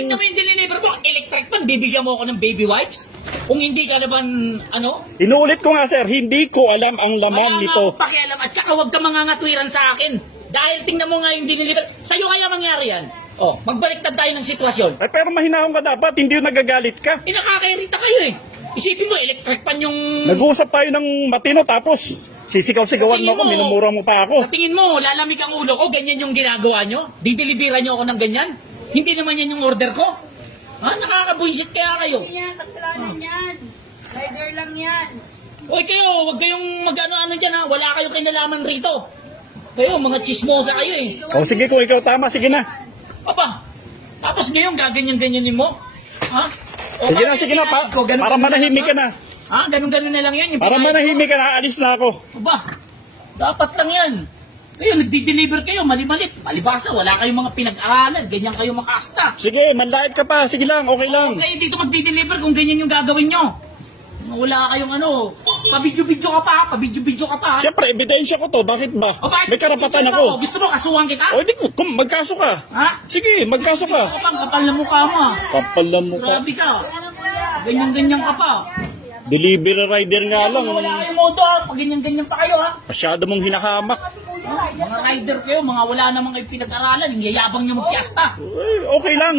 tingnan mo yung deliver mo, electric pan, bibigyan mo ako ng baby wipes? Kung hindi ka naman, ano? Inuulit ko nga sir, hindi ko alam ang laman Wala nito. nga akong pakialam at saka huwag ka mangangatwiran sa akin. Dahil tingnan mo nga yung deliver. Sa'yo kaya mangyari yan. Oh, magbaliktad tayo ng sitwasyon. Ay, pero mahinahon ka dapat, hindi yung nagagalit ka. Nakakairita kayo eh. Isipin mo, electric pan yung... Nag-uusap tayo ng matino tapos sisigaw-sigawan mo ako, minumura mo pa ako. Sa tingin mo, lalamig ang ulo ko, ganyan yung ginagawa nyo? Dideliveran nyo ako ng ganyan? Hindi naman yan yung order ko? Ha? Nakakabuisit kaya kayo. Hindi yan, kasalanan yan. Rider lang yan. Hoy kayo, huwag kayong mag-ano-ano dyan ha. Wala kayong kinalaman rito. Kayo, mga chismosa kayo eh. O sige, kung ikaw tama, sige na. Aba, tapos ngayon gaganyan-ganyanin mo? Ha? O, Sige na, bakit sige na, ginagawa ko? Ganun- para manahimik ka na. Ha? Ganun-ganun na lang yan. Yung Para pinayos manahimik ka na, alis na ako. Aba, dapat lang yan. Kayo, nagdi-deliver kayo, mali-malit. Palibasa, wala kayong mga pinag-aralan. Ganyan kayo makasta. Sige, manlait ka pa, sige lang, okay lang. Kayo dito magdi-deliver kung ganyan yung gagawin nyo. Wala kayong ano, pabidyo-bidyo ka pa, pabidyo-bidyo ka pa. Siyempre, ebidensya ko to, bakit ba? O, bakit May karapatan pabidyo ako. mo? Gusto mo kasuhan kita? O, di ko, magkaso ka. Ha? Sige, magkaso ka. Kapag kapal na mukha mo ah. Kapal na mukha. Grabe ka. Ganyan-ganyan ka pa. Delivery rider nga lang. Wala kayong moto ah. Pag ganyan-ganyan pa kayo ha. Masyado mong hinahamak. Mga rider kayo, mga wala namang kayo pinag-aralan. Yung yayabang nyo magsiasta. Ay, okay lang.